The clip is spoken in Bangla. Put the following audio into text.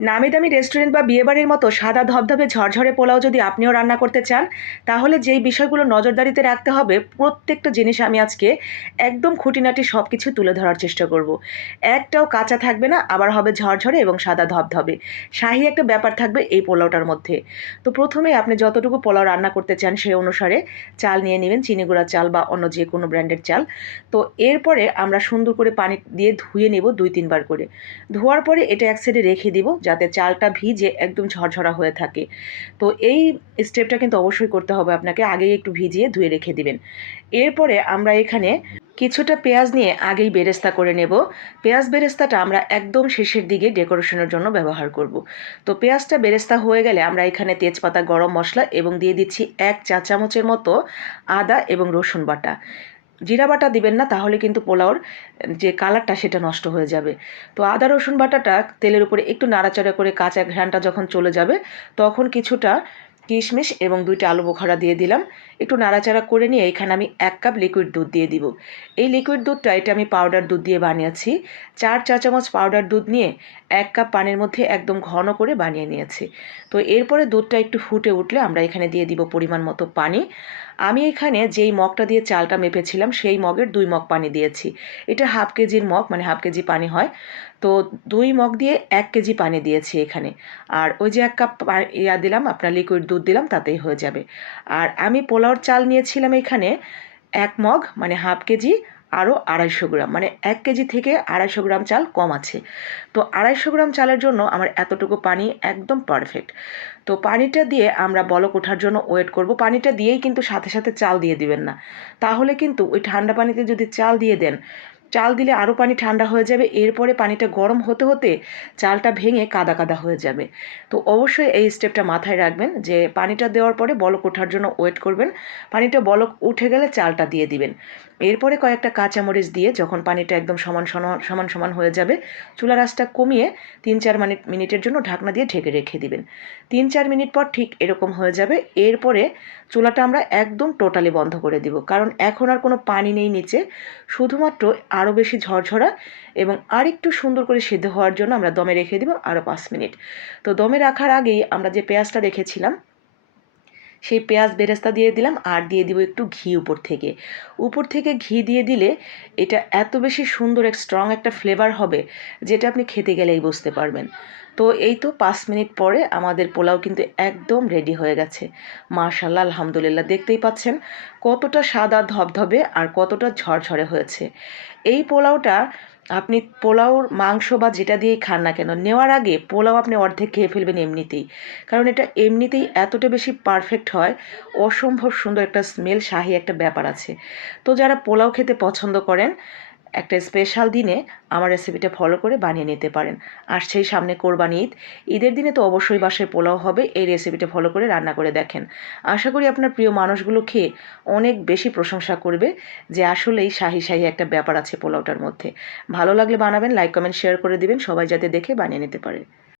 নামি দামি রেস্টুরেন্ট বা বিয়েবাড়ির মতো সাদা ধবধবে ঝরঝরে পোলাও যদি আপনিও রান্না করতে চান, তাহলে যেই বিষয়গুলো নজরদারিতে রাখতে হবে, প্রত্যেকটা জিনিস আমি আজকে একদম খুঁটিনাটি সব কিছু তুলে ধরার চেষ্টা করব। একটাও কাঁচা থাকবে না, আবার হবে ঝরঝরে এবং সাদা ধবধবে। শাহি একটা ব্যাপার থাকবে এই পোলাওটার মধ্যে। তো প্রথমে আপনি যতটুকু পোলাও রান্না করতে চান সেই অনুসারে চাল নিয়ে নেবেন, চিনি গুঁড়া চাল বা অন্য যে কোনো ব্র্যান্ডের চাল। তো এরপরে আমরা সুন্দর করে পানি দিয়ে ধুয়ে নেব দুই তিনবার করে। ধোয়ার পরে এটা এক সাইডে রেখে দিব যাতে চালটা ভিজে একদম ঝরঝরা হয়ে থাকে। তো এই স্টেপটা কিন্তু অবশ্যই করতে হবে আপনাকে, আগেই একটু ভিজিয়ে ধুয়ে রেখে দিবেন। এরপরে আমরা এখানে কিছুটা পেঁয়াজ নিয়ে আগেই বেরেস্তা করে নেব। পেঁয়াজ বেরেস্তাটা আমরা একদম শেষের দিকে ডেকোরেশনের জন্য ব্যবহার করব। তো পেঁয়াজটা বেরেস্তা হয়ে গেলে আমরা এখানে তেজপাতা, গরম মশলা এবং দিয়ে দিচ্ছি এক চা চামচের মতো আদা এবং রসুন বাটা। জিরা বাটা দিবেন না, তাহলে কিন্তু পোলাওর যে কালারটা সেটা নষ্ট হয়ে যাবে। তো আদা, রসুন বাটাটা তেলের উপরে একটু নাড়াচাড়া করে কাঁচা ঘ্রানটা যখন চলে যাবে, তখন কিছুটা কিশমিশ এবং দুইটা আলু বোখারা দিয়ে দিলাম। একটু নাড়াচাড়া করে নিয়ে এখানে আমি এক কাপ লিকুইড দুধ দিয়ে দিব। এই লিকুইড দুধটা, এটা আমি পাউডার দুধ দিয়ে বানিয়েছি। চার চা চামচ পাউডার দুধ নিয়ে এক কাপ পানির মধ্যে একদম ঘন করে বানিয়ে নিয়েছি। তো এরপরে দুধটা একটু ফুটে উঠলে আমরা এখানে দিয়ে দিব পরিমাণ মতো পানি। আমি এখানে যেই মগটা দিয়ে চালটা মেপেছিলাম, সেই মগের দুই মগ পানি দিয়েছি। এটা হাফ কেজির মগ মানে হাফ কেজি পানি হয়। তো দুই মগ দিয়ে এক কেজি পানি দিয়েছি এখানে। আর ওই যে এক কাপ ইয়া দিলাম, আপনার লিকুইড দুধ দিলাম, তাতেই হয়ে যাবে। আর আমি পোলাওর চাল নিয়েছিলাম এখানে এক মগ মানে হাফ কেজি, আরও আড়াইশো গ্রাম মানে এক কেজি থেকে আড়াইশো গ্রাম চাল কম আছে। তো আড়াইশো গ্রাম চালের জন্য আমার এতটুকু পানি একদম পারফেক্ট। তো পানিটা দিয়ে আমরা বলক ওঠার জন্য ওয়েট করব। পানিটা দিয়েই কিন্তু সাথে সাথে চাল দিয়ে দিবেন না। তাহলে কিন্তু ওই ঠান্ডা পানিতে যদি চাল দিয়ে দেন চাল দিলে আরও পানি ঠান্ডা হয়ে যাবে, এরপরে পানিটা গরম হতে হতে চালটা ভেঙে কাদা কাদা হয়ে যাবে। তো অবশ্যই এই স্টেপটা মাথায় রাখবেন যে পানিটা দেওয়ার পরে বলক ওঠার জন্য ওয়েট করবেন। পানিটা বলক উঠে গেলে চালটা দিয়ে দিবেন। এরপরে কয়েকটা কাঁচামরিচ দিয়ে যখন পানিটা একদম সমান সমান সমান হয়ে যাবে চুলা রাসটা কমিয়ে তিন চার মিনিট মিনিটের জন্য ঢাকনা দিয়ে ঢেকে রেখে দিবেন। তিন চার মিনিট পর ঠিক এরকম হয়ে যাবে। এরপরে চুলাটা আমরা একদম টোটালি বন্ধ করে দিব। কারণ এখন আর কোনো পানি নেই নিচে। শুধুমাত্র আরও বেশি ঝরঝরা এবং আর একটু সুন্দর করে সেদ্ধ হওয়ার জন্য আমরা দমে রেখে দিব আরও পাঁচ মিনিট। তো দমে রাখার আগেই আমরা যে পেঁয়াজটা রেখেছিলাম সেই পেঁয়াজ বেরেস্তা দিয়ে দিলাম আর দিয়ে দিব একটু ঘি উপর থেকে। উপর থেকে ঘি দিয়ে দিলে এটা এত বেশি সুন্দর এক স্ট্রং একটা ফ্লেভার হবে যেটা আপনি খেতে গেলেই বুঝতে পারবেন। তো এই তো পাঁচ মিনিট পরে আমাদের পোলাও কিন্তু একদম রেডি হয়ে গেছে। মাশাল্লাহ আলহামদুলিল্লাহ, দেখতেই পাচ্ছেন কতটা সাদা ধবধবে আর কতটা ঝরঝরে হয়েছে। এই পোলাওটা আপনি পোলাওর মাংস বা যেটা দিয়েই খান না কেন, নেওয়ার আগে পোলাও আপনি অর্ধেক খেয়ে ফেলবেন এমনিতেই। কারণ এটা এমনিতেই এতটা বেশি পারফেক্ট হয়, অসম্ভব সুন্দর একটা স্মেল শাহি একটা ব্যাপার আছে। তো যারা পোলাও খেতে পছন্দ করেন একটা স্পেশাল দিনে আমার রেসিপিটা ফলো করে বানিয়ে নিতে পারেন। আর সেই সামনে কোরবানি ঈদ, ঈদের দিনে তো অবশ্যই বাসায় পোলাও হবে, এই রেসিপিটা ফলো করে রান্না করে দেখেন। আশা করি আপনার প্রিয় মানুষগুলো খেয়ে অনেক বেশি প্রশংসা করবে যে আসলে এই শাহি শাহি একটা ব্যাপার আছে পোলাওটার মধ্যে। ভালো লাগলে বানাবেন লাইক কমেন্ট শেয়ার করে দিবেন, সবাই যাতে দেখে বানিয়ে নিতে পারে।